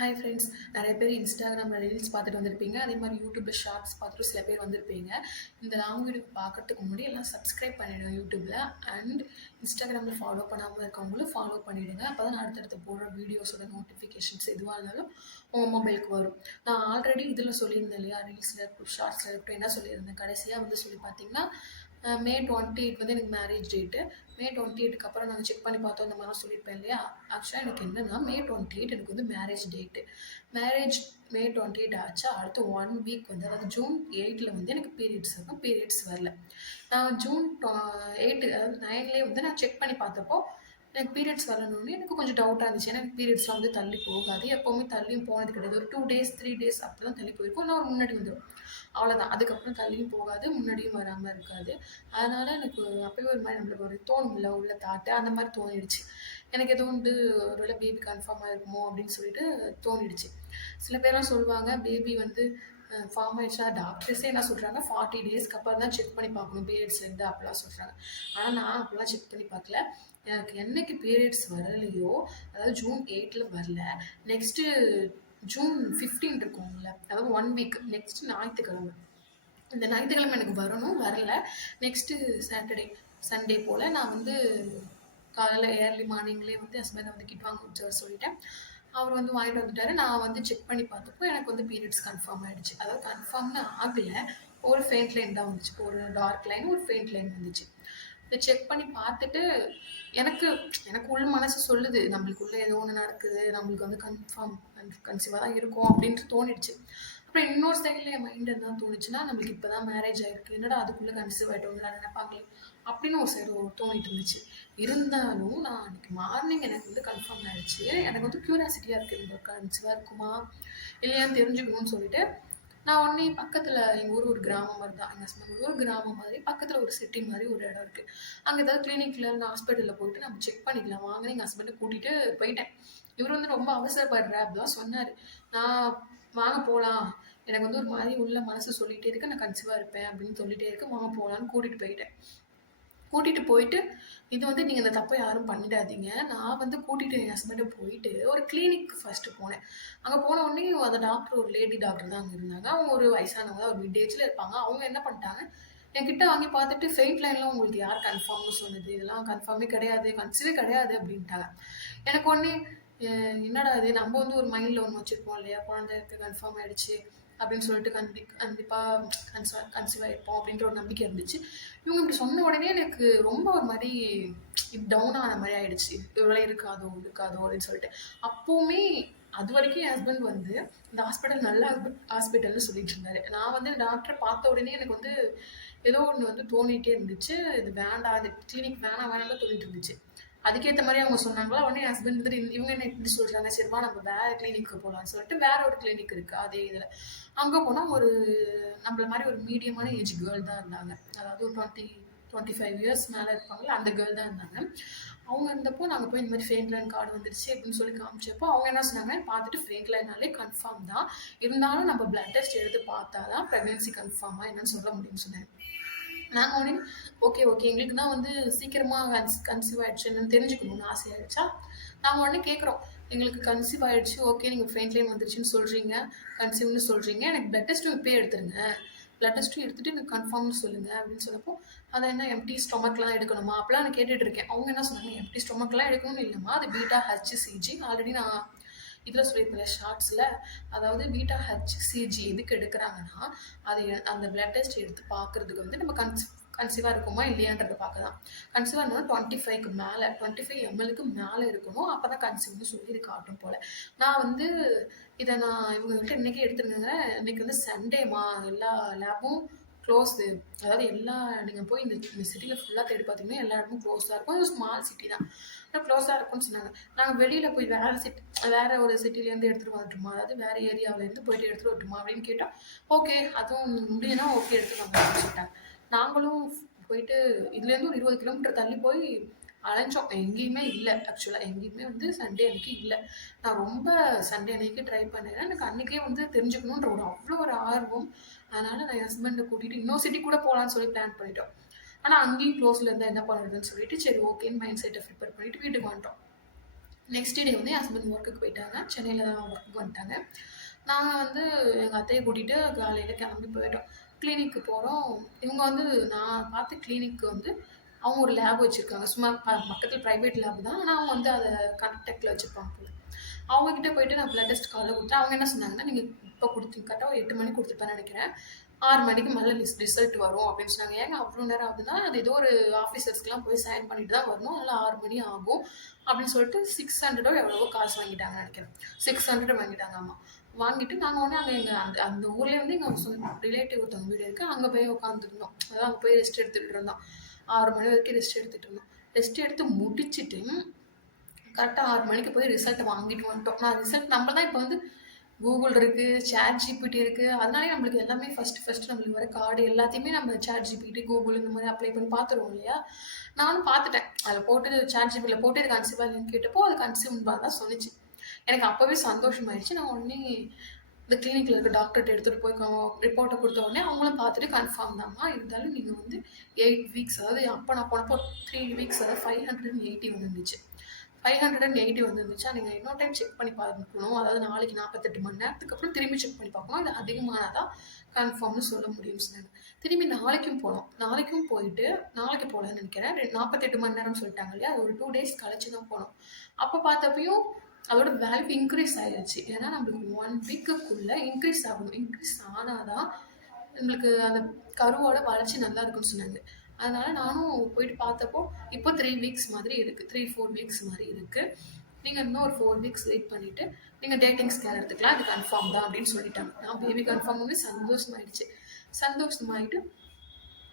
Hi friends. நிறைய பேர் இன்ஸ்டாகிராமில் ரீல்ஸ் பார்த்துட்டு வந்திருப்பீங்க. அதே மாதிரி யூடியூப்பில் ஷார்ட்ஸ் பார்த்துட்டு சில பேர் வந்திருப்பீங்க. இந்த லாங் வீடியோ பார்க்கறதுக்கு முன்னாடி எல்லாம் சப்ஸ்கிரைப் பண்ணிவிடுங்க யூடியூப்பில். அண்ட் இன்ஸ்டாகிராமில் ஃபாலோ பண்ணாமல் இருக்கவங்களும் ஃபாலோ பண்ணிவிடுங்க. அப்போ தான் அடுத்தடுத்து போடுற வீடியோஸோட நோட்டிஃபிகேஷன்ஸ் எதுவாக இருந்தாலும் உங்கள் மொபைலுக்கு வரும். நான் ஆல்ரெடி இதில் சொல்லியிருந்தேன் இல்லையா, ரீல்ஸில் இருக்கட்டும் ஷார்ட்ஸில் இருக்கட்டும், என்ன சொல்லியிருந்தேன் கடைசியாக வந்து சொல்லி பார்த்தீங்கன்னா மே 28 வந்து எனக்கு மேரேஜ் டேட்டு. மே 28க்கு அப்புறம் நாங்கள் செக் பண்ணி பார்த்தோம் இந்த மாதிரிலாம் சொல்லியிருப்பேன் இல்லையா. ஆக்சுவலாக எனக்கு என்னென்னா மே 28 எனக்கு வந்து மேரேஜ் டேட்டு. மேரேஜ் மே 28 ஆச்சா, அடுத்து 1 வீக் வந்து அதாவது ஜூன் 8 வந்து எனக்கு பீரியட்ஸ் இருக்கும். பீரியட்ஸ் வரல. நான் ஜூன் 8 அதாவது 9லேயே வந்து நான் செக் பண்ணி பார்த்தப்போ எனக்கு பீரியட்ஸ் வரணும்னு எனக்கு கொஞ்சம் டவுட்டாக இருந்துச்சு. ஏன்னா எனக்கு பீரியட்ஸ்லாம் வந்து தள்ளி போகாது. எப்போவுமே தள்ளியும் போனது கிடையாது. ஒரு 2 டேஸ் 3 டேஸ் அப்படி தான் தள்ளி போயிருக்கும். நான் முன்னாடி வந்துடும் அவ்வளோதான். அதுக்கப்புறம் தள்ளியும் போகாது, முன்னாடியும் வராமல் இருக்காது. அதனால் எனக்கு அப்போயே ஒரு மாதிரி நம்மளுக்கு ஒரு தோணும்ல உள்ள தாட்டு, அந்த மாதிரி தோணிடுச்சு. எனக்கு எதுவும் வந்து ஒருவேளை பேபி கன்ஃபார்ம் ஆகிருக்குமோ அப்படின்னு சொல்லிட்டு தோணிடுச்சு. சில பேர்லாம் சொல்லுவாங்க பேபி வந்து ஃபார்ம் ஆயிடுச்சா, டாக்டர்ஸே என்ன சொல்கிறாங்க 40 டேஸ்க்கு அப்புறம் தான் செக் பண்ணி பார்க்கணும் பீரியட்ஸ்லேருந்து அப்படிலாம் சொல்கிறாங்க. ஆனால் நான் அப்படிலாம் செக் பண்ணி பார்க்கல. எனக்கு என்னைக்கு பீரியட்ஸ் வரலையோ, அதாவது ஜூன் 8 வரல, நெக்ஸ்ட்டு ஜூன் 15 இருக்கும்ல, அதாவது 1 வீக் நெக்ஸ்ட் ஞாயிற்றுக்கிழமை. இந்த ஞாயிற்றுக்கிழமை எனக்கு வரணும், வரல. நெக்ஸ்ட்டு சாட்டர்டே சண்டே போல் நான் வந்து காலையில் ஏர்லி மார்னிங்லேயே வந்து ஹஸ்பண்டை வந்து கிட் வாங்க வர சொல்லிட்டேன். அவர் வந்து வாங்கிட்டு வந்துட்டாரு. நான் வந்து செக் பண்ணி பார்த்தப்போ எனக்கு வந்து பீரியட்ஸ் கன்ஃபார்ம் ஆகிடுச்சு. அதாவது கன்ஃபார்ம்னு ஆகலை, ஒரு ஃபெயிண்ட் லைன் தான் வந்துச்சு. ஒரு டார்க் லைன், ஒரு ஃபெயிண்ட் லைன் வந்துச்சு. இதை செக் பண்ணி பார்த்துட்டு எனக்கு எனக்கு உள் மனசு சொல்லுது நம்மளுக்குள்ளே ஏதோ ஒன்று நடக்குது, நம்மளுக்கு வந்து கன்சீவாக தான் இருக்கும் அப்படின்ட்டு தோணிடுச்சு. அப்புறம் இன்னொரு சைடில் என் மைண்ட் என்ன தோணுச்சுன்னா, நம்மளுக்கு இப்போ தான் மேரேஜ் ஆகிருக்கு, என்னடா அதுக்குள்ளே கன்சீவ் ஆகிட்டோம்ல நினைப்பாங்களே அப்படின்னு ஒரு சைடு தோணிட்டு இருந்துச்சு. இருந்தாலும் நான் அன்றைக்கி மார்னிங் எனக்கு வந்து கன்ஃபார்ம் ஆகிடுச்சு. எனக்கு வந்து க்யூரியாசிட்டியாக இருக்குது, இந்த கன்சீவாக இருக்குமா இல்லையான்னு தெரிஞ்சுக்கணும்னு சொல்லிட்டு நான் உடனே பக்கத்தில் எங்கள் ஊர் ஒரு கிராமம் மாதிரி தான், எங்கள் ஹஸ்பண்ட் ஒரு கிராமம் மாதிரி பக்கத்தில் ஒரு சிட்டி மாதிரி ஒரு இடம் இருக்குது. அங்கே ஏதாவது கிளினிக்கில் இல்லை ஹாஸ்பிட்டலில் போயிட்டு நம்ம செக் பண்ணிக்கலாம் வாங்க, எங்கள் ஹஸ்பண்டை கூட்டிகிட்டு போயிட்டேன். இவர் வந்து ரொம்ப அவசரப்படுற அப்படிலாம் சொன்னார். நான் வாங்க போகலாம், எனக்கு வந்து ஒரு மாதிரி உள்ள மனசு சொல்லிகிட்டே இருக்கு, நான் கன்சீவாக இருப்பேன் அப்படின்னு சொல்லிகிட்டே இருக்கு, வாங்க போகலான்னு கூட்டிகிட்டு போயிட்டேன். கூட்டிகிட்டு போயிட்டு இது வந்து நீங்கள் இந்த தப்பை யாரும் பண்ணிடாதீங்க. நான் வந்து கூட்டிகிட்டு என் ஹஸ்பண்டை போயிட்டு ஒரு கிளினிக் ஃபஸ்ட்டு போனேன். அங்கே போன உடனே அந்த டாக்டர் ஒரு லேடி டாக்டர் தான் அங்கே இருந்தாங்க. அவங்க ஒரு வயசானவங்க தான், ஒரு மிட் ஏஜில் இருப்பாங்க. அவங்க என்ன பண்ணிட்டாங்க, என்கிட்ட வாங்கி பார்த்துட்டு ஃபெயிண்ட் லைன்லாம் உங்களுக்கு யார் கன்ஃபார்ம்னு சொன்னது, இதெல்லாம் கன்ஃபார்மே கிடையாது, கன்சீவே கிடையாது அப்படின்ட்டாங்க. எனக்கு உடனே என்னடா இது, நம்ம வந்து ஒரு மைண்டில் ஒன்று வச்சுருப்போம் இல்லையா, குழந்தைக்கு கன்ஃபார்ம் ஆகிடுச்சு அப்படின்னு சொல்லிட்டு கண்டிப்பாக கன்சீவ் ஆகிருப்போம் அப்படின்ற ஒரு நம்பிக்கை இருந்துச்சு. இவங்க இப்படி சொன்ன உடனே எனக்கு ரொம்ப ஒரு மாதிரி டவுன் ஆன மாதிரி ஆயிடுச்சு. இவ்வளோ இருக்காதோ அப்படின்னு சொல்லிட்டு. அப்போவுமே அது வரைக்கும் என் ஹஸ்பண்ட் வந்து இந்த ஹாஸ்பிட்டல் நல்ல ஹாஸ்பிட்டல்னு சொல்லிட்டு இருந்தாரு. நான் வந்து டாக்டரை பார்த்த உடனே எனக்கு வந்து ஏதோ ஒன்று வந்து தோணிகிட்டே இருந்துச்சு, இது வேண்டாம், இது கிளினிக் வேணாம் தான் தோணிட்டு இருந்துச்சு. அதுக்கேற்ற மாதிரி அவங்க சொன்னாங்களா, உடனே ஹஸ்பண்ட் வந்துட்டு இவங்க என்ன இப்படி சொல்கிறாங்க, சரிமா நம்ம வேறு கிளினிக்கு போகலான்னு சொல்லிட்டு வேற ஒரு கிளினிக் இருக்குது அதே இதில். அங்கே போனால் ஒரு நம்மள மாதிரி ஒரு மீடியமான ஏஜ் கேர்ள் தான் இருந்தாங்க. அதாவது ஒரு 25 இயர்ஸ் மேலே இருப்பாங்களா, அந்த கேர்ள் தான் இருந்தாங்க. அவங்க இருந்தப்போ நாங்கள் போய் இந்த மாதிரி ஃபெயிண்ட் லைன் கார்டு வந்துடுச்சு அப்படின்னு சொல்லி காமிச்சப்போ அவங்க என்ன சொன்னாங்க, பார்த்துட்டு ஃபெயிண்ட் லைனாலே கன்ஃபார்ம் தான், இருந்தாலும் நம்ம பிளட் டெஸ்ட் எடுத்து பார்த்தா தான் ப்ரெக்னென்சி கன்ஃபார்மாக என்னன்னு சொல்ல முடியும்னு சொன்னாங்க. நாங்கள் உடனே ஓகே எங்களுக்கு தான் வந்து சீக்கிரமாக கன்சீவ் ஆகிடுச்சு என்னன்னு தெரிஞ்சுக்கணும்னு ஆசையாகிடுச்சா. நாங்கள் உடனே கேட்குறோம், எங்களுக்கு கன்சீவ் ஆகிடுச்சு, ஓகே நீங்கள் ஃபெயிண்ட் லைன் வந்துருச்சுன்னு சொல்கிறீங்க, கன்சீவ்னு சொல்கிறீங்க, எனக்கு பிளட் டெஸ்ட்டும் இப்போயே எடுத்துருங்க, பிளட் டெஸ்ட்டும் எடுத்துகிட்டு எனக்கு கன்ஃபார்ம்னு சொல்லுங்கள் அப்படின்னு சொன்னப்போ, அதை என்ன எம்டி ஸ்டொமக்லாம் எடுக்கணுமா அப்படிலாம் நான் கேட்டுட்டு இருக்கேன். அவங்க என்ன சொன்னாங்க, எம்டி ஸ்டொமக்லாம் எடுக்கணும்னு இல்லைம்மா, அது பீட்டா ஹெச்சிசிஜி, ஆல்ரெடி நான் இதில் சொல்லியிருப்பேன் ஷார்ட்ஸில். அதாவது பீட்டா ஹெச்சிசிஜி எதுக்கு எடுக்கிறாங்கன்னா, அது அந்த பிளட் டெஸ்ட் எடுத்து பார்க்குறதுக்கு வந்து நம்ம கன்சீவாக இருக்குமா இல்லையான்றதை பார்க்க தான். கன்சீவாக இருந்தால் 25க்கு மேலே 25 mlக்கு மேலே இருக்கணும், அப்போ தான் கன்சீவ்னு சொல்லி இது காட்டும் போல். நான் வந்து இதை இவங்ககிட்ட இன்றைக்கி எடுத்துருங்க, இன்றைக்கி வந்து சண்டேமா, எல்லா லேபும் க்ளோஸ்டு, அதாவது நீங்கள் போய் இந்த சிட்டியில் ஃபுல்லாக தேடி பார்த்தீங்கன்னா எல்லா இடமும் க்ளோஸாக இருக்கும். இது ஸ்மால் சிட்டி தான், க்ளோஸாக இருக்கும்னு சொன்னாங்க. நாங்கள் வெளியில் போய் வேறு ஒரு சிட்டிலேருந்து எடுத்துகிட்டு வரட்டுமா, அதாவது வேறு ஏரியாவிலேருந்து போயிட்டு எடுத்துகிட்டு வரட்டுமா அப்படின்னு கேட்டால், ஓகே அதுவும் முடியும்னா ஓகே எடுத்துகிட்டு வாங்க அப்படின்னு சொல்லிட்டாங்க. நாங்களும் போயிட்டு இதுலேருந்து ஒரு 20 கிலோமீட்டர் தள்ளி போய் அலைஞ்சோம், எங்கேயுமே இல்லை. ஆக்சுவலாக எங்கேயுமே வந்து சண்டே அன்றைக்கி இல்லை. நான் ரொம்ப சண்டே அன்றைக்கி ட்ரை பண்ணேன், எனக்கு அன்றைக்கே வந்து தெரிஞ்சுக்கணுன்ற அவ்வளோ ஒரு ஆர்வம். அதனால் நான் என் ஹஸ்பண்டை கூட்டிகிட்டு இன்னொரு சிட்டி கூட போகலான்னு சொல்லி பிளான் பண்ணிட்டோம். ஆனால் அங்கேயும் க்ளோஸில் இருந்தால் என்ன பண்ணுறதுன்னு சொல்லிட்டு சரி ஓகேன்னு மைண்ட் செட்டை ப்ரிப்பேர் பண்ணிவிட்டு வீட்டுக்கு வந்துட்டோம். நெக்ஸ்ட் டே வந்து என் ஹஸ்பண்ட் ஒர்க்குக்கு போயிட்டாங்க. சென்னையில தான் ஒர்க்குக்கு வந்துட்டாங்க. நாங்க வந்து எங்க அத்தைய கூட்டிட்டு காலையில கிளம்பி போயிட்டோம். கிளினிக்கு போறோம். இவங்க வந்து நான் பார்த்த கிளினிக் வந்து அவங்க ஒரு லேப் வச்சிருக்காங்க. சும்மா பக்கத்துல பிரைவேட் லேப் தான். ஆனா அவங்க வந்து அத கான்டாக்ட்ல வச்சிருப்பாங்க போல. அவங்க கிட்ட போயிட்டு நான் பிளட் டெஸ்ட் காலைல குடுத்தேன். அவங்க என்ன சொன்னாங்கன்னா, "நீங்க இப்ப குடுத்தீங்க கரெக்ட்டா ஒரு 8 மணிக்கு குடுத்துருப்பேன்னு நெனைக்கிறேன். 6 மணிக்கு மேல ரிசல்ட் வரும்" அப்படின்னு சொன்னாங்க. ஏங்க அவ்ளோ நேரம் ஆகுதுன்னா, அது ஏதோ ஒரு ஆஃபீசர்ஸ்க்குலாம் போய் சைன் பண்ணிட்டு தான் வரணும். அதனால 6 மணி ஆகும் அப்படின்னு சொல்லிட்டு 600 எவ்வளவோ காசு வாங்கிட்டாங்கன்னு நெனைக்கிறேன். 600 வாங்கிட்டாங்க ஆமா. வாங்கிட்டு நாங்க உடனே அங்க எங்க அந்த அந்த ஊர்லயே வந்து எங்க ரிலேட்டிவ் ஒருத்தவங்க வீடு இருக்கு. அங்க போய் உட்காந்துருந்தோம். அதான் அங்க போய் ரெஸ்ட் எடுத்துட்டு இருந்தோம். 6 மணி வரைக்கும் ரெஸ்ட் எடுத்துட்டு இருந்தோம். ரெஸ்ட் எடுத்து முடிச்சுட்டு கரெக்ட்டா 6 மணிக்கு போய் ரிசல்ட்ட வாங்கிட்டு வந்துட்டோம். நான் ரிசல்ட் நம்ம தான் இப்ப வந்து Google இருக்கு, ChatGPT இருக்கு. அதனாலயே நம்மளுக்கு எல்லாமே ஃபர்ஸ்ட் நம்மளுக்கு வர கார்டு எல்லாத்தையுமே நம்ம ChatGPT, Google இந்த மாரி அப்ளை பண்ணி பார்த்துருவோம் இல்லையா? நானும் பார்த்துட்டேன். அதில போட்டு ChatGPTல போட்டு இது கன்சீவா இல்லையான்னு கேட்டப்போ, அது கன்சீவ்ன்னு தான் சொன்னுச்சு. எனக்கு அப்பவே சந்தோஷமாயிடுச்சு. நான் உடனே இந்த கிளினிக்ல இருக்க டாக்டர்ட்ட எடுத்துட்டு போய் ரிப்போர்ட்ட குடுத்த உடனே அவங்களும் பார்த்துட்டு கன்ஃபார்ம் தான்மா. இருந்தாலும் நீங்க வந்து 8 வீக்ஸ் அதாவது அப்ப நான் போனப்போ 3 வீக்ஸ் அதாவது 580 வந்துருந்துச்சு. 580 வந்துருந்துச்சா, நீங்க இன்னொரு டைம் செக் பண்ணி பார்க்கணும். அதாவது நாளைக்கு 48 மணி நேரத்துக்கு அப்புறம் திரும்பி செக் பண்ணி பார்க்கணும். அது அதிகமானா தான் கன்ஃபார்ம்னு சொல்ல முடியும்னு சொன்னாங்க. திரும்பி நாளைக்கும் போனோம். நாளைக்கும் போயிட்டு நாளைக்கு போலன்னு நெனைக்கிறேன். 48 மணி நேரம்னு சொல்லிட்டாங்க இல்லையா? அது ஒரு 2 டேஸ் கழிச்சு தான் போனோம். அப்ப பார்த்தப்பயும் அதோட வேல்யூ இன்க்ரீஸ் ஆயிருச்சு. ஏன்னா நம்மளுக்கு 1 வீக்குக்குள்ள இன்க்ரீஸ் ஆகணும். இன்க்ரீஸ் ஆனா தான் நம்மளுக்கு அந்த கருவோட வளர்ச்சி நல்லா இருக்கும்னு சொன்னாங்க. அதனால நானும் போயிட்டு பார்த்தப்போ, இப்போ 3 வீக்ஸ் மாதிரி இருக்கு. 3, 4 வீக்ஸ் மாரி இருக்கு. நீங்க இன்னும் ஒரு 4 வீக்ஸ் வெயிட் பண்ணிட்டு, நீங்க டேட்டிங் ஸ்கேன் எடுத்துக்கலாம். அது கன்ஃபார்ம் தான் அப்படின்னு சொல்லிட்டாங்க. நான் பேபி கன்ஃபார்ம் பண்ணி சந்தோஷமாயிடுச்சு. சந்தோஷமாயிட்டு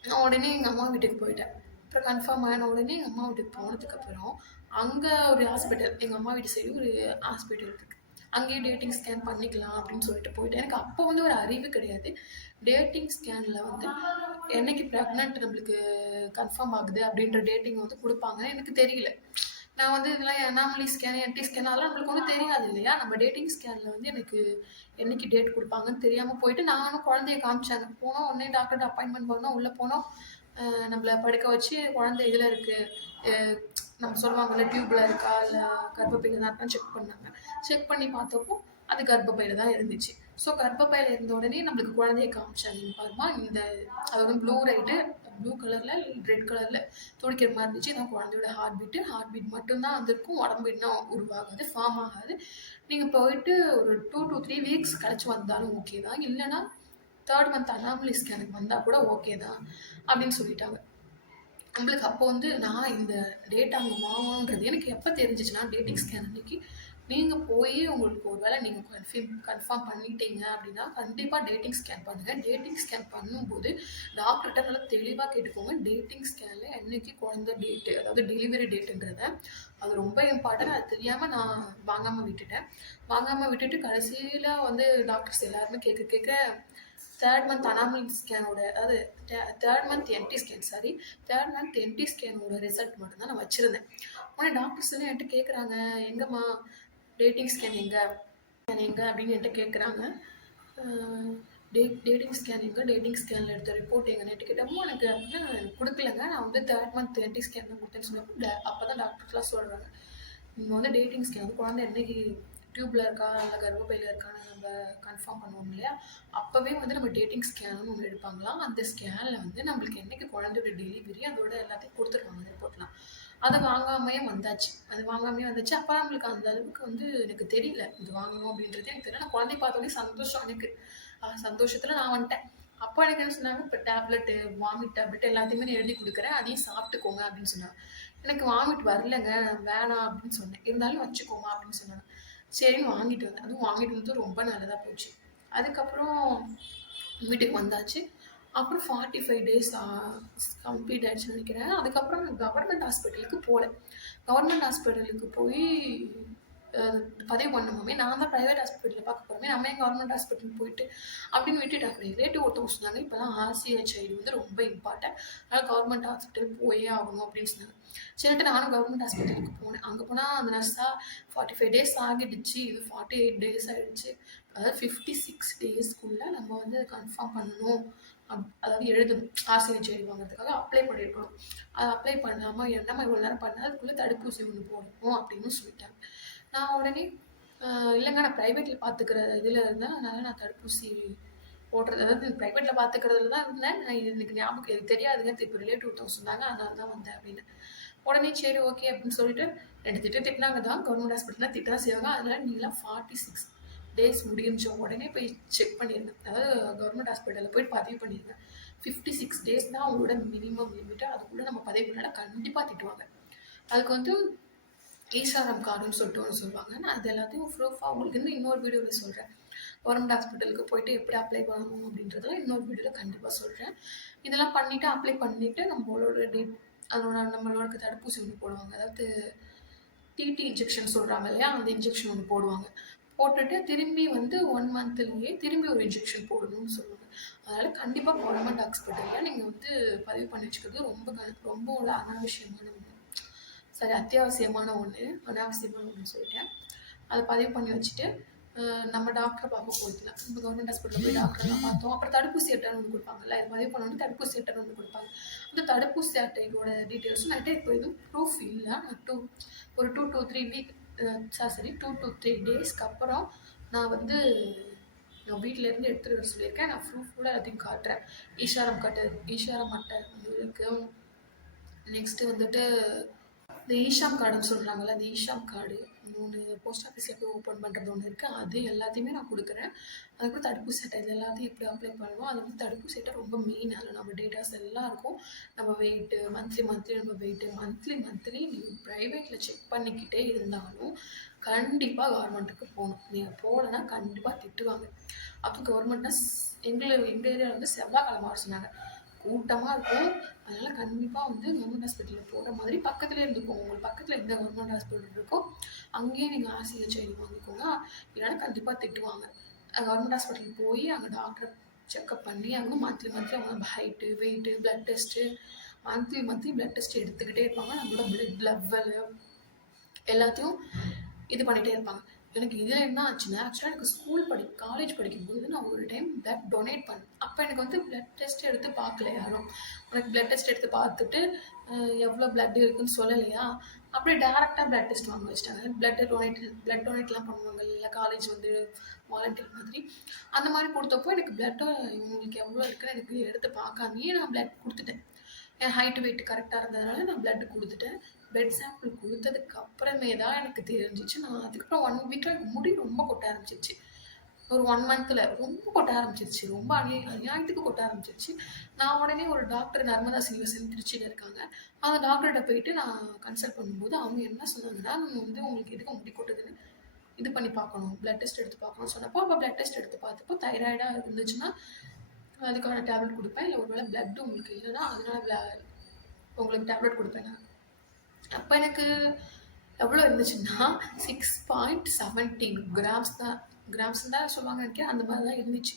நான் உடனே எங்க அம்மா வீட்டுக்கு போயிட்டேன். அப்புறம் கன்ஃபார்ம் ஆன உடனே எங்க அம்மா வீட்டுக்கு போனதுக்கப்புறம், அங்க ஒரு ஹாஸ்பிட்டல் எங்க அம்மா வீட்டு சைடு ஒரு ஹாஸ்பிட்டல் இருக்கு. அங்கேயே டேட்டிங் ஸ்கேன் பண்ணிக்கலாம் அப்படின்னு சொல்லிட்டு போயிட்டேன். எனக்கு அப்போ வந்து ஒரு அறிவு கிடையாது. டேட்டிங் ஸ்கேன்ல வந்து என்னைக்கு பிரெக்னன்ட் நம்மளுக்கு கன்ஃபார்ம் ஆகுது அப்படின்ற டேட்டிங் வந்து குடுப்பாங்கன்னு எனக்கு தெரியல. நான் வந்து இதெல்லாம் அனாமலி ஸ்கேன், என்டி ஸ்கேன் அதெல்லாம் நம்மளுக்கு ஒண்ணும் தெரியாது இல்லையா? நம்ம டேட்டிங் ஸ்கேன்ல வந்து எனக்கு என்னைக்கு டேட் குடுப்பாங்கன்னு தெரியாம போயிட்டு நானும் குழந்தைய காமிச்சாங்க. போனோம் உடனே டாக்டர்ட்ட அப்பாயின்ட்மென்ட் பண்ணோம். உள்ள போனோம். நம்மள படுக்க வச்சு குழந்தை இதுல இருக்கு. அ நம்ம சொல்லுவாங்கல்ல டியூப்ல இருக்கா? இல்ல கர்ப்பப்பையில தான் இருக்கான்னு செக் பண்ணாங்க. செக் பண்ணி பார்த்தப்போ, அது கர்ப்பப்பையில தான் இருந்துச்சு. ஸோ கர்ப்பப்பையில இருந்த உடனே நம்மளுக்கு குழந்தைய காமிச்சாங்க. "இங்க பாரும்மா இந்த" அதாவது ப்ளூ கலர்ல, ரெட் கலர்ல துடிக்கிற மாரி இருந்துச்சு. இதான் குழந்தையோட ஹார்ட் பீட் மட்டும் தான் வந்திருக்கும். உடம்பு இன்னும் உருவாகாது, ஃபார்ம் ஆகாது. நீங்க போயிட்டு ஒரு 2 to 3 வீக்ஸ் கழிச்சு வந்தாலும் ஓகே தான். இல்லன்னா 3 மந்த் அனாமலி ஸ்கேனுக்கு வந்தா கூட ஓகே தான் அப்படின்னு சொல்லிட்டாங்க. நம்மளுக்கு அப்போ வந்து நான் இந்த டேட் அங்க வாங்கணுன்றது எனக்கு எப்ப தெரிஞ்சுச்சுன்னா, டேட்டிங் ஸ்கேன் அன்னைக்கு நீங்க போயி உங்களுக்கு ஒரு வேளை நீங்க கன்ஃபார்ம் பண்ணிட்டீங்க அப்படின்னா, கண்டிப்பா டேட்டிங் ஸ்கேன் பண்ணுங்க. டேட்டிங் ஸ்கேன் பண்ணும்போது டாக்டர்ட்ட நல்லா தெளிவா கேட்டுக்கோங்க. டேட்டிங் ஸ்கேன்ல என்னைக்கு குழந்தை டேட்டு, அதாவது டெலிவரி டேட்டுன்றத அது ரொம்ப இம்பார்ட்டன்ட். அது தெரியாம நான் வாங்காம விட்டுட்டேன். வாங்காம விட்டுட்டு கடைசியில வந்து டாக்டர்ஸ் எல்லாருமே கேட்க கேட்க 3 மந்த் அனாமலி ஸ்கேனோட அதாவது 3 month NT scan sorry 3 month NT ஸ்கேனோட ரிசல்ட் மட்டும் தான் நான் வச்சிருந்தேன். உடனே டாக்டர்ஸ் எல்லாம் என்கிட்ட கேட்குறாங்க, "எங்கம்மா டேட்டிங் ஸ்கேன் எங்க? ஸ்கேன் எங்க?" அப்படின்னு என்கிட்ட கேட்குறாங்க. டேட்டிங் ஸ்கேன் எங்க? டேட்டிங் ஸ்கேன்ல எடுத்த ரிப்போர்ட் எங்கன்னு கேட்டப்போ, எனக்கு அப்படின்னா எனக்கு குடுக்கலங்க. நான் வந்து 3 மந்த் எம்டி ஸ்கேன் தான் குடுத்தேன்னு சொன்னப்போ, அப்பதான் டாக்டர்ஸ்லாம் சொல்றாங்க, "நீங்க வந்து டேட்டிங் ஸ்கேன் வந்து குழந்தை என்னைக்கு டியூப்ல இருக்கா, இல்ல கர்ப்பப்பையில இருக்கான்னு நம்ம கன்ஃபார்ம் பண்ணுவோம் இல்லையா? அப்பவே வந்து நம்ம டேட்டிங் ஸ்கேன்னு ஒண்ணு எடுப்பாங்களாம். அந்த ஸ்கேன்ல வந்து நம்மளுக்கு என்னைக்கு குழந்தையோட டெலிவரி அதோட எல்லாத்தையும் குடுத்துருவாங்க அந்த ரிப்போர்ட்லாம். அது வாங்காமயே வந்தாச்சு. அது வாங்காமயே வந்துச்சு. அப்ப நம்மளுக்கு அந்த அளவுக்கு வந்து எனக்கு தெரியல. இது வாங்கணும் அப்படின்றது எனக்கு தெரியல. நான் குழந்தைய பார்த்தோனே சந்தோஷம் எனக்கு. சந்தோஷத்துல நான் வந்துட்டேன். அப்போ எனக்கு என்ன சொன்னாங்க, "இப்ப டேப்லெட்டு, வாமிட் டேப்லெட் எல்லாத்தையுமே நான் எழுதி குடுக்குறேன். அதையும் சாப்பிட்டுக்கோங்க" அப்படின்னு சொன்னாங்க. எனக்கு வாமிட் வரலங்க. வேணாம் அப்படின்னு சொன்னேன். இருந்தாலும் வச்சுக்கோமா அப்படின்னு சொன்னாங்க. சரின்னு வாங்கிட்டு வந்தேன். அதுவும் வாங்கிட்டு வந்தது ரொம்ப நல்லதா போச்சு. அதுக்கப்புறம் வீட்டுக்கு வந்தாச்சு. அப்புறம் 45 டேஸ் கம்ப்ளீட் ஆயிடுச்சுன்னு நெனைக்கிறேன். அதுக்கப்புறம் நான் கவர்மெண்ட் ஹாஸ்பிட்டலுக்கு போல. கவர்மெண்ட் ஹாஸ்பிட்டலுக்கு போயி அ பதிவு பண்ணணுமாமே. நான் தான் பிரைவேட் ஹாஸ்பிட்டல்ல பார்க்க போறோமே. நம்ம ஏன் கவர்மெண்ட் ஹாஸ்பிட்டல் போயிட்டு அப்படின்னு விட்டுட்டாங்க. ரிலேட்டிவ் ஒருத்தவங்க சொன்னாங்க, "இப்பலாம் RCHID வந்து ரொம்ப இம்பார்ட்டன்ட். அதனால கவர்மெண்ட் ஹாஸ்பிட்டல் போயே ஆகணும்" அப்படின்னு சொன்னாங்க. சரின்ட்டு நானும் கவர்மெண்ட் ஹாஸ்பிட்டலுக்கு போனேன். அங்க போனா அந்த நர்ஸா 45 டேஸ் ஆகிடுச்சு. இது 48 டேஸ் ஆயிடுச்சு. அதாவது 56 டேஸ்க்குள்ள நம்ம வந்து கன்ஃபார்ம் பண்ணணும். அதாவது எழுதணும். RCHID வாங்குறதுக்காக அப்ளை பண்ணியிருக்கணும். அத அப்ளை பண்ணாம என்னம்மா இவ்வளோ நேரம் பண்ண அதுக்குள்ள தடுப்பூசி ஒண்ணு போடணும் அப்படின்னு சொல்லிட்டாங்க. நான் உடனே இல்லைங்க நான் ப்ரைவேட்டில் பார்த்துக்கிற இதில் இருந்தேன், அதனால நான் தடுப்பூசி போடுறது அதாவது ப்ரைவேட்டில் பார்த்துக்கிறதுல தான் இருந்தேன். நான் இது எனக்கு ஞாபகம் எனக்கு தெரியாதுங்க. இப்போ ரிலேட்டிவ் ஒருத்தவங்க சொன்னாங்க, அதனால தான் வந்தேன் அப்படின்னு. உடனே சரி ஓகே அப்படின்னு சொல்லிட்டு 2 திட்டு திட்டினாங்க தான். கவர்மெண்ட் ஹாஸ்பிட்டல்னா திட்ட தான் செய்வாங்க. அதனால நீங்களாம் 46 டேஸ் முடிஞ்ச உடனே போய் செக் பண்ணிடுங்க. அதாவது கவர்மெண்ட் ஹாஸ்பிட்டலில் போய் பதிவு பண்ணிடுங்க. 56 டேஸ் தான் அவங்களோட மினிமம் லிமிட்டு. அதுக்குள்ளே நம்ம பதிவு பண்ணால் கண்டிப்பாக திட்டுவாங்க. அதுக்கு வந்து ஈசாரம் கார்டுன்னு சொல்லிட்டு ஒன்று சொல்லுவாங்க. நான் அது எல்லாத்தையும் ப்ரூஃபாக உங்களுக்கு வந்து இன்னொரு வீடியோவில் சொல்கிறேன். கவர்மெண்ட் ஹாஸ்பிட்டலுக்கு போயிட்டு எப்படி அப்ளை பண்ணணும் அப்படின்றதெல்லாம் இன்னொரு வீடியோவில் கண்டிப்பாக சொல்கிறேன். இதெல்லாம் பண்ணிவிட்டு அப்ளை பண்ணிவிட்டு நம்மளோட டேட் அதோட நம்மளோட தடுப்பூசி ஒன்று போடுவாங்க. அதாவது டிடி இன்ஜெக்ஷன் சொல்கிறாங்க இல்லையா, அந்த இன்ஜெக்ஷன் ஒன்று போடுவாங்க. போட்டுட்டு திரும்பி வந்து 1 மந்த்லேயே திரும்பி ஒரு இன்ஜெக்ஷன் போடணும்னு சொல்லுவாங்க. அதனால் கண்டிப்பாக கவர்மெண்ட் ஹாஸ்பிட்டலில் நீங்கள் வந்து பதிவு பண்ணி வச்சுக்கிறது ரொம்ப ஒரு அனாவசியமான ஒன்று. சரி அத்தியாவசியமான ஒன்று, அனாவசியமான ஒன்று சொல்லிட்டேன். அதை பதிவு பண்ணி வச்சுட்டு நம்ம டாக்டரை பார்க்க போய்க்கலாம். நம்ம கவர்மெண்ட் ஹாஸ்பிட்டலில் போய் டாக்டர்லாம் பார்த்தோம். அப்புறம் தடுப்பூசி அட்டைன்னு ஒன்று கொடுப்பாங்கல்ல, இது பதிவு பண்ணணும் தடுப்பூசி அட்டைன்னு ஒன்று கொடுப்பாங்க. அந்த தடுப்பூசி அட்டையோட டீட்டெயில்ஸும் என்கிட்ட இப்போ எதுவும் ப்ரூஃப் இல்லை. நான் ஒரு 2 to 3 வீக் 2 to 3 டேஸ்க்கு அப்புறம் நான் வந்து நான் வீட்டிலேருந்து எடுத்துகிட்டு வர சொல்லியிருக்கேன். நான் ப்ரூஃபோட எல்லாத்தையும் காட்டுறேன். ஈஷாரம் அட்டை இருக்குது. நெக்ஸ்ட்டு வந்துட்டு இந்த ஈஷாம் கார்டுன்னு சொல்கிறாங்கல்ல, அந்த ஈஷாம் கார்டு ஒன்று போஸ்ட் ஆஃபீஸில் போய் ஓப்பன் பண்ணுறது ஒன்று இருக்குது. அது எல்லாத்தையுமே நான் கொடுக்குறேன். அதுக்கப்புறம் தடுப்பூசி அட்டை இது எல்லாத்தையும் எப்படி அப்ளை பண்ணுவோம். அது வந்து தடுப்பூசி அட்டை ரொம்ப மெயின். அதில் நம்ம டேட்டாஸ் எல்லாம் இருக்கும். நம்ம வெயிட்டு மந்த்லி நம்ம வெயிட்டு மந்த்லி நீங்கள் ப்ரைவேட்டில் செக் பண்ணிக்கிட்டே இருந்தாலும் கண்டிப்பாக கவர்மெண்ட்டுக்கு போகணும். நீங்கள் போகலன்னா கண்டிப்பாக திட்டுவாங்க. அப்போ கவர்மெண்ட்னா எங்கள் ஏரியாவில் வந்து செவ்வாய்க்கிழமை வர சொன்னாங்க. கூட்டமாக இருக்கும். அதனால் கண்டிப்பாக வந்து கவர்மெண்ட் ஹாஸ்பிட்டலில் போகிற மாதிரி பக்கத்துலேயே இருந்துக்கோங்க. உங்களுக்கு பக்கத்தில் எந்த கவர்மெண்ட் ஹாஸ்பிட்டல் இருக்கோ அங்கேயே நீங்கள் ஆர்சிஹெச் ஐடி வாங்கிக்கோங்க. இல்லைன்னா கண்டிப்பாக திட்டுவாங்க. கவர்மெண்ட் ஹாஸ்பிட்டல் போய் அங்கே டாக்டரை செக்அப் பண்ணி அவங்க மந்த்லி அவங்க height weight blood test monthly blood test எடுத்துக்கிட்டே இருப்பாங்க. நம்மளோட ப்ளட் லெவலு எல்லாத்தையும் இது பண்ணிகிட்டே இருப்பாங்க. எனக்கு இதில் என்ன ஆச்சுன்னா ஆக்சுவலாக எனக்கு காலேஜ் படிக்கும்போது நான் ஒரு டைம் ப்ளட் டொனேட் பண்ணேன். அப்போ எனக்கு வந்து ப்ளட் டெஸ்ட் எடுத்து பார்க்கல யாரும். உனக்கு ப்ளட் டெஸ்ட் எடுத்து பார்த்துட்டு எவ்வளோ ப்ளட் இருக்குன்னு சொல்லலையா, அப்படியே டேரெக்டாக ப்ளட் டெஸ்ட் வாங்க வச்சிட்டாங்க. ப்ளட் டொனேட்லாம் பண்ணுவாங்க இல்லை காலேஜ் வந்து வாலண்டியர் மாதிரி. அந்த மாதிரி கொடுத்தப்போ எனக்கு ப்ளட்டை இவங்களுக்கு எவ்வளோ இருக்குன்னு எனக்கு எடுத்து பார்க்காமையே நான் ப்ளட் கொடுத்துட்டேன். என் ஹைட்டு வெயிட் கரெக்டாக இருந்ததுனால நான் ப்ளட் கொடுத்துட்டேன். ப்ளட் சாம்பிள் கொடுத்ததுக்கு அப்புறமே தான் எனக்கு தெரிஞ்சிச்சு. நான் அதுக்கப்புறம் 1 வீக்கில் எனக்கு முடி ரொம்ப கொட்ட ஆரம்பிச்சிருச்சு. ஒரு 1 மந்தில் ரொம்ப கொட்ட ஆரம்பிச்சிருச்சு. ரொம்ப அநியாயத்துக்கு கொட்ட ஆரம்பிச்சிருச்சு. நான் உடனே ஒரு டாக்டர் நர்மதா சீனிவாசன் திருச்சியில் இருக்காங்க. அந்த டாக்டர்கிட்ட போயிட்டு நான் கன்சல்ட் பண்ணும்போது அவங்க என்ன சொன்னாங்கன்னா, வந்து உங்களுக்கு எதுக்கு முடி கொட்டுதுன்னு இது பண்ணி பார்க்கணும், ப்ளட் டெஸ்ட் எடுத்து பார்க்கணும்னு சொன்னப்போ அப்போ ப்ளட் டெஸ்ட் எடுத்து பார்த்தப்போ தைராய்டாக இருந்துச்சுன்னா அதுக்கான டேப்லெட் கொடுப்பேன். இல்லை ஒருவேளை ப்ளட் உங்களுக்கு இல்லைன்னா அதனால உங்களுக்கு டேப்லெட் கொடுப்பேன். நான் அப்போ எனக்கு எவ்வளோ இருந்துச்சுன்னா 6.17 கிராம்ஸ் தான் சொல்லுவாங்க நினைக்கிறேன். அந்த மாதிரி தான் இருந்துச்சு.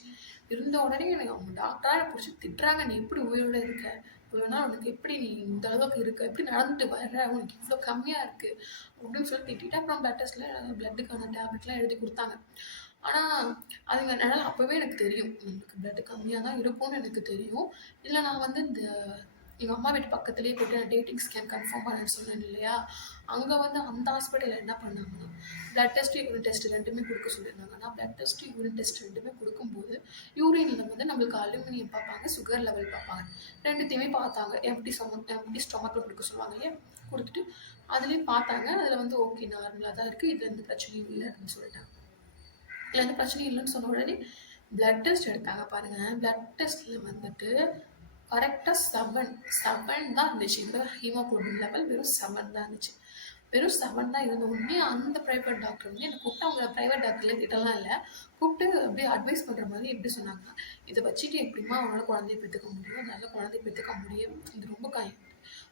இருந்த உடனே எனக்கு அவங்க டாக்டராக எனக்கு பிடிச்சி திட்டுறாங்க, நீ எப்படி உயிரோட இருக்க, இவ்வளோனா உனக்கு எப்படி நீ இந்த அளவுக்கு இருக்க, எப்படி நடந்துட்டு வர்ற, உனக்கு இவ்வளோ கம்மியாக இருக்குது அப்படின்னு சொல்லி திட்டிட்டு அப்புறம் ப்ளட் டெஸ்ட்டில் ப்ளட்டுக்கான டேப்லெட்லாம் எழுதி கொடுத்தாங்க. ஆனால் அதுங்க என்னால் அப்போவே எனக்கு தெரியும் எனக்கு ப்ளட்டு கம்மியாக தான் இருக்கும்னு எனக்கு தெரியும். இதில் நான் வந்து இந்த எங்கள் அம்மா வீட்டு பக்கத்துலேயே போய்ட்டு நான் டேட்டிங் ஸ்கேன் கன்ஃபார்ம் பண்ணேன்னு சொன்னேன் இல்லையா, அங்கே வந்து அந்த ஹாஸ்பிட்டலில் என்ன பண்ணாங்கன்னா ப்ளட் டெஸ்ட்டு யூரின் டெஸ்ட் ரெண்டுமே கொடுக்க சொல்லியிருந்தாங்க. நான் ப்ளட் டெஸ்ட்டு யூரின் டெஸ்ட் ரெண்டுமே கொடுக்கும்போது யூரினில் வந்து நம்மளுக்கு அலுமினியம் பார்ப்பாங்க, சுகர் லெவல் பார்ப்பாங்க. ரெண்டுத்தையுமே பார்த்தாங்க. எம்டி ஸ்டொமக்கில் கொடுக்க சொல்லுவாங்க இல்லையா, கொடுத்துட்டு அதுலேயும் பார்த்தாங்க. அதில் வந்து ஓகே நார்மலாக தான் இருக்குது, இது எந்த பிரச்சனையும் இல்லை அப்படின்னு சொல்லிட்டாங்க. இல்லை எந்த பிரச்சனையும் இல்லைன்னு சொன்ன உடனே ப்ளட் டெஸ்ட் எடுத்தாங்க பாருங்கள். ப்ளட் டெஸ்ட்டில் வந்துட்டு கரெக்டாக 7 தான் இருந்துச்சு. இந்த ஹீமோகுளோபின் லெவல் வெறும் 7 தான் இருந்துச்சு. வெறும் 7 தான் இருந்த உடனே அந்த ப்ரைவேட் டாக்டர் வந்து எனக்கு கூப்பிட்டு அவங்க ப்ரைவேட் டாக்டரில் கிட்டலாம் இல்லை கூப்பிட்டு அப்படியே அட்வைஸ் பண்ணுற மாதிரி எப்படி சொன்னாங்கன்னா, இதை வச்சுட்டு எப்படிமா அவனால் குழந்தைய பெற்றுக்க முடியும், அதனால் குழந்தைய பெற்றுக்க முடியும், இது ரொம்ப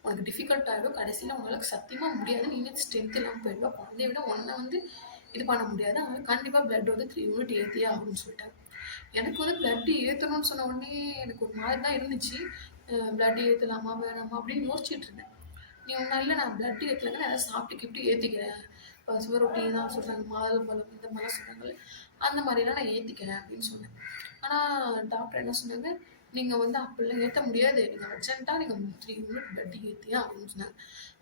உனக்கு டிஃபிகல்ட் ஆகிடும், கடைசியில் உங்களுக்கு சத்தியமாக முடியாது, நீங்கள் ஸ்ட்ரென்த் இல்லாமல் போயிடுவா, குழந்தைய விட ஒன்றை வந்து இது பண்ண முடியாது, அதனால் கண்டிப்பாக ப்ளட் வந்து 3 யூனிட் ஏற்றியே ஆகும்னு சொல்லிட்டாங்க. எனக்கு வந்து ப்ளட்டு ஏற்றணும்னு சொன்ன உடனே எனக்கு ஒரு மாதிரி தான் இருந்துச்சு. ப்ளட் ஏற்றலாமா வேணாமா அப்படின்னு யோசிச்சுட்டு இருந்தேன். நீ ஒன்றும் இல்லை நான் ப்ளட் ஏற்றலைங்க, நான் எதாவது சாப்பிட்டு ஏற்றிக்கிறேன், இப்போ சுவரொட்டி தான் சொல்கிறாங்க, மாதுளம்பழம் இந்த மாதிரிலாம் சொல்கிறாங்க, அந்த மாதிரிலாம் நான் ஏற்றிக்கிறேன் அப்படின்னு சொன்னேன். ஆனால் டாக்டர் என்ன சொன்னாங்க, நீங்கள் வந்து அப்படிலாம் ஏற்ற முடியாது, நீங்கள் அர்ஜென்ட்டாக நீங்கள் 3 யூனிட் பிளட் ஏற்றியே அப்படின்னு சொன்னாங்க.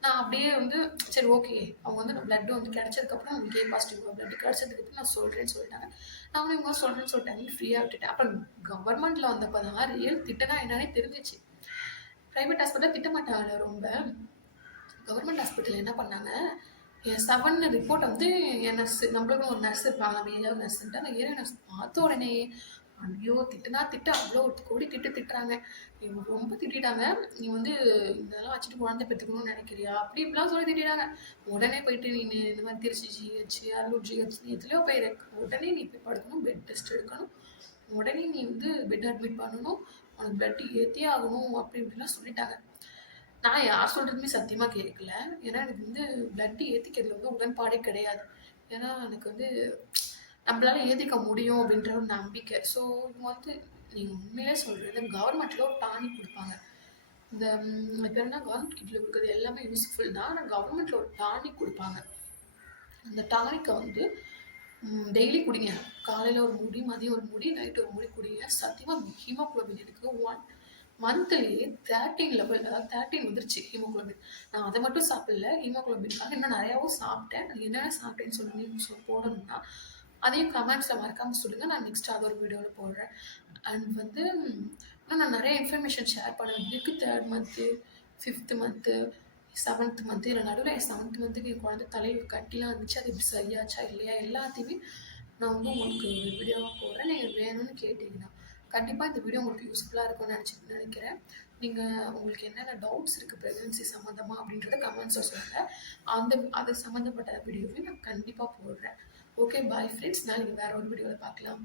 நான் அப்படியே வந்து சரி ஓகே, அவங்க வந்து பிளட் வந்து கிடச்சதுக்கப்புறம் உங்களுக்கு ஏ பாசிட்டிவ் பிளட் கிடச்சதுக்கப்புறம் நான் சொல்கிறேன்னு சொல்லிட்டாங்க. நானும் இவங்க சொல்கிறேன்னு சொல்லிட்டாங்க, ஃப்ரீயாக விட்டுட்டேன். அப்புறம் கவர்மெண்ட்டில் வந்தப்போ தான் ரியல் திட்டனா என்னன்னே தெரிஞ்சிச்சு. ப்ரைவேட் ஹாஸ்பிட்டல் திட்ட மாட்டாங்க ரொம்ப. கவர்மெண்ட் ஹாஸ்பிட்டலில் என்ன பண்ணாங்க, என் 7 ரிப்போர்ட் வந்து என் நர்ஸ், நம்மளுக்கும் ஒரு நர்ஸ் இருப்பாங்க, நம்ம ஏரியாவில் நர்ஸ்ன்ட்டு, அந்த ஏரியா நர்ஸ் பார்த்த உடனே ஐயோ திட்டுனா திட்டு, அவ்வளோ ஒரு கோடி திட்டுறாங்க. இவங்க ரொம்ப திட்டாங்க. நீ வந்து இதெல்லாம் வச்சுட்டு குழந்தை பெற்றுக்கணும்னு நினைக்கிறியா அப்படி இப்படிலாம் சொல்லி திட்டாங்க. உடனே போயிட்டு நீ இந்த மாதிரி திருச்சி ஜிஹெச், அரூர் ஜிஹெச், நீ எதுலையோ போயிரு, உடனே நீ போய் படுக்கணும், பெட் டெஸ்ட் எடுக்கணும், உடனே நீ வந்து பெட் அட்மிட் பண்ணணும், உனக்கு பிளட் ஏற்றியே ஆகணும் அப்படி இப்படிலாம் சொல்லிட்டாங்க. நான் யார் சொல்கிறதுமே சத்தியமாக கேட்கல. ஏன்னா எனக்கு வந்து பிளட் ஏற்றிக்கிறதுல வந்து உடன்பாடே கிடையாது. ஏன்னா எனக்கு வந்து நம்மளால ஏற்றிக்க முடியும் அப்படின்ற ஒரு நம்பிக்கை. ஸோ இவங்க வந்து நீங்கள் உண்மையிலே சொல்கிறது, கவர்மெண்ட்டில் ஒரு டானிக் கொடுப்பாங்க. இந்த இப்போ என்ன கவர்மெண்ட் கிட்டில் கொடுக்குறது எல்லாமே யூஸ்ஃபுல் தான். ஆனால் கவர்மெண்ட்டில் ஒரு டானிக் கொடுப்பாங்க. அந்த டானிக்கை வந்து டெய்லி குடிங்க. காலையில் ஒரு முடி, மதியம் ஒரு முடி, நைட்டு ஒரு முடி குடிங்க. சத்தியமாக ஹீமோகுளோபின் எனக்கு 1 மந்த்லேயே 13 லெவல், அதாவது 13 வந்துருச்சு ஹீமோகுளோபின். நான் அதை மட்டும் சாப்பிடல, ஹீமோகுளோபின்காக இன்னும் நிறையாவும் சாப்பிட்டேன். அது என்னென்ன சாப்பிட்டேன்னு சொல்லி போடணும்னா அதையும் கமெண்ட்ஸில் மறக்காமல் சொல்லுங்கள். நான் நெக்ஸ்ட் அது ஒரு வீடியோவில் போடுறேன். அண்ட் வந்து இன்னும் நான் நிறைய இன்ஃபர்மேஷன் ஷேர் பண்ணுவேன். இதுக்கு 3rd month, 5th month, 7th month, இல்லை நடுவில் என் 7th மந்த்துக்கு என் குழந்தை தலையை கட்டிலாம் இருந்துச்சு, அது இப்படி சரியாச்சா இல்லையா எல்லாத்தையுமே நான் வந்து உங்களுக்கு ஒரு வீடியோவாக போடுறேன். நீங்கள் வேணும்னு கேட்டிங்கன்னா கண்டிப்பாக இந்த வீடியோ உங்களுக்கு யூஸ்ஃபுல்லாக இருக்கும்னு நினைக்கிறேன். நீங்கள் உங்களுக்கு என்னென்ன டவுட்ஸ் இருக்குது ப்ரெக்னன்சி சம்மந்தமாக அப்படின்றத கமெண்ட்ஸில் சொல்லுங்கள். அது சம்மந்தப்பட்ட வீடியோவையும் நான் கண்டிப்பாக போடுறேன். ஓகே பாய் ஃப்ரெண்ட்ஸ், நாளைக்கு வேறு ஒரு வீடியோவில் பார்க்கலாம்.